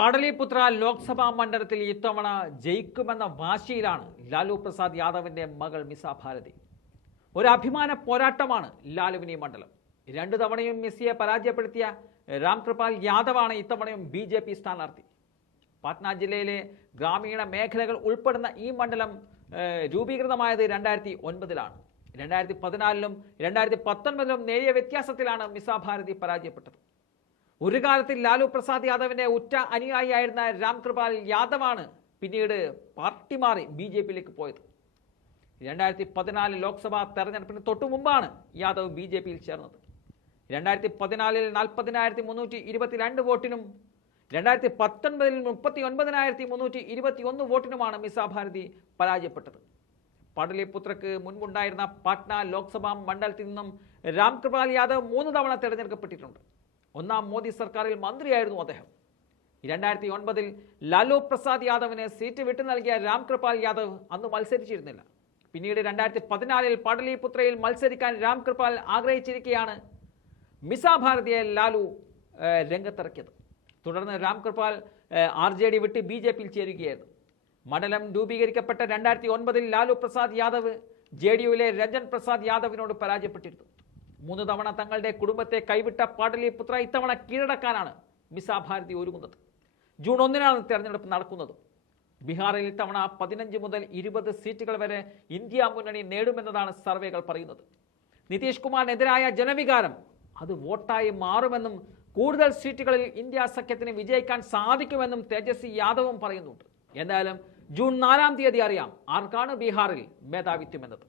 പാടലിപുത്ര ലോക്സഭാ മണ്ഡലത്തിൽ ഇത്തവണ ജയിക്കുമെന്ന വാശിയിലാണ് ലാലു പ്രസാദ് യാദവിന്റെ മകൾ മിസ ഭാരതി. ഒരു അഭിമാന പോരാട്ടമാണ് ലാലുവിന് ഈ മണ്ഡലം. രണ്ടു തവണയും മിസിയെ പരാജയപ്പെടുത്തിയ രാംകൃപാൽ യാദവാണ് ഇത്തവണയും BJP സ്ഥാനാർത്ഥി. പാറ്റ്ന ജില്ലയിലെ ഗ്രാമീണ മേഖലകൾ ഉൾപ്പെടുന്ന ഈ മണ്ഡലം രൂപീകൃതമായത് 2009-ലാണ്. 2014-ലും 2019-ലും നേരിയ വ്യത്യാസത്തിലാണ് മിസ ഭാരതി പരാജയപ്പെട്ടത്. ഒരു കാലത്തിൽ ലാലു പ്രസാദ് യാദവിന്റെ ഉറ്റ അനുയായിയായിരുന്ന രാംകൃപാൽ യാദവാണ് പിന്നീട് പാർട്ടി മാറി BJPയിലേക്ക് പോയത്. 2014 ലോക്സഭാ തെരഞ്ഞെടുപ്പിന് തൊട്ടു മുമ്പാണ് യാദവ് BJPയിൽ ചേർന്നത്. 2014-ൽ 40,322 വോട്ടിനും 2019-ൽ 39,321 വോട്ടിനുമാണ് മിസ ഭാരതി പരാജയപ്പെട്ടത്. പാടലിപുത്രക്ക് മുൻപുണ്ടായിരുന്ന പാട്ന ലോക്സഭാ മണ്ഡലത്തിൽ നിന്നും രാംകൃപാൽ യാദവ് 3 തവണ തെരഞ്ഞെടുക്കപ്പെട്ടിട്ടുണ്ട്. ഒന്നാം മോദി സർക്കാരിൽ മന്ത്രിയായിരുന്നു അദ്ദേഹം. 2009-ൽ ലാലു പ്രസാദ് യാദവിന് സീറ്റ് വിട്ടു നൽകിയ രാംകൃപാൽ യാദവ് അന്ന് മത്സരിച്ചിരുന്നില്ല. പിന്നീട് 2014-ൽ പാടലിപുത്രയിൽ മത്സരിക്കാൻ രാംകൃപാൽ ആഗ്രഹിച്ചിരിക്കെയാണ് മിസ ഭാരതിയെ ലാലു രംഗത്തിറക്കിയത്. തുടർന്ന് രാംകൃപാൽ RJD വിട്ട് BJPയിൽ ചേരുകയായിരുന്നു. മണ്ഡലം രൂപീകരിക്കപ്പെട്ട 2009-ൽ ലാലു പ്രസാദ് യാദവ് JDUവിലെ രഞ്ജൻ പ്രസാദ് യാദവിനോട് പരാജയപ്പെട്ടിരുന്നു. 3 തവണ തങ്ങളുടെ കുടുംബത്തെ കൈവിട്ട പാടലിപുത്ര ഇത്തവണ കീഴടക്കാനാണ് മിസ ഭാരതി ഒരുങ്ങുന്നത്. ജൂൺ 1-നാണ് തെരഞ്ഞെടുപ്പ് നടക്കുന്നത്. ബീഹാറിൽ ഇത്തവണ 15 മുതൽ 20 സീറ്റുകൾ വരെ ഇന്ത്യ മുന്നണി നേടുമെന്നതാണ് സർവേകൾ പറയുന്നത്. നിതീഷ് കുമാറിനെതിരായ ജനവികാരം അത് വോട്ടായി മാറുമെന്നും കൂടുതൽ സീറ്റുകളിൽ ഇന്ത്യ സഖ്യത്തിന് വിജയിക്കാൻ സാധിക്കുമെന്നും തേജസ്വി യാദവും പറയുന്നുണ്ട്. എന്തായാലും ജൂൺ 4-ാം തീയതി അറിയാം ആർക്കാണ് ബീഹാറിൽ മേധാവിത്വമെന്നത്.